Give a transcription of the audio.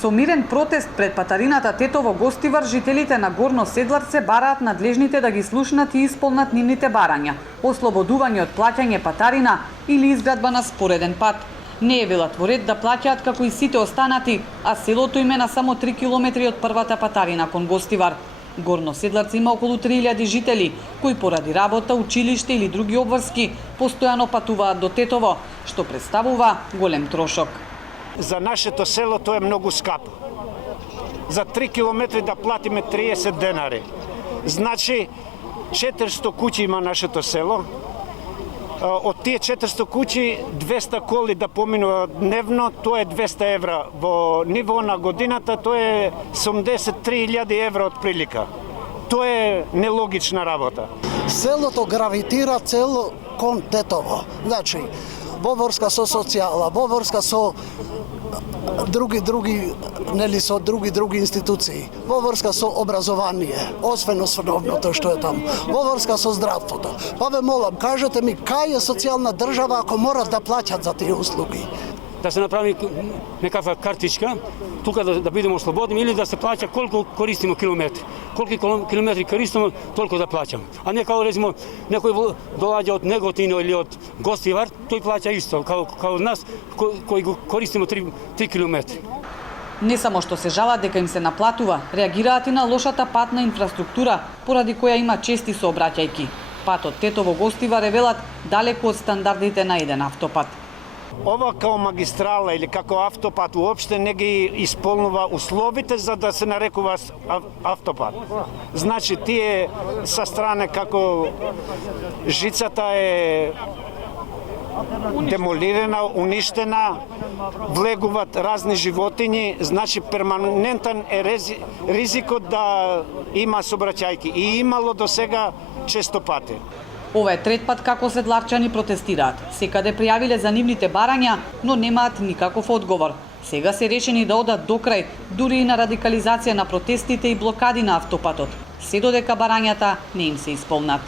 Со мирен протест пред патарината Тетово Гостивар, жителите на Горно Седларце бараат надлежните да ги слушнат и исполнат нивните барања, ослободување од плаќање патарина или изградба на спореден пат. Не е велат во ред да плаќаат како и сите останати, а селото им е на само 3 километри од првата патарина кон Гостивар. Горно Седларце има околу 3000 жители, кои поради работа, училиште или други обврски постојано патуваат до Тетово, што представува голем трошок. За нашето село тоа е многу скапо. За 3 километри да платиме 30 денари. Значи 400 куќи има нашето село. Од тие 400 куќи 200 коли да поминуваат дневно, тоа е 200 евра. Во ниво на годината тоа е 73.000 евра од прилика. Тоа е нелогична работа. Селото гравитира цело кон Тетово. Значи, во врска со социјала, во врска со други институции, во врска со образование, освен основното што е там, во врска со здравството. Па ве молам, кажете ми, кај е социјална држава ако морат да плаќат за тие услуги? Да се направи некаква картичка, тука да бидеме слободни или да се плаќа колку користимо километри. Колку километри користимо, толку да плаќаме. А не као речемо некој доаѓа од Неготино или од Гостивар, тој плаќа исто као од нас кои го користимо 3 километри. Не само што се жалат дека им се наплатува, реагираат и на лошата патна инфраструктура, поради која има чести сообраќајки. Патот Тетово Гостивар е велат далеку од стандардите на еден автопат. Ова као магистрала или како автопат уопште не ги исполнува условите за да се нарекува автопат. Значи тие са стране како жицата е демолирана, уништена, влегуваат разни животињи, значи перманентен е ризикот да има сообраќајки и имало до сега често пати. Ова е трет пат како седларчани протестираат. Секаде пријавиле за нивните барања, но немаат никаков одговор. Сега се решени да одат до крај, дури и на радикализација на протестите и блокади на автопатот, се додека барањата не им се исполнат.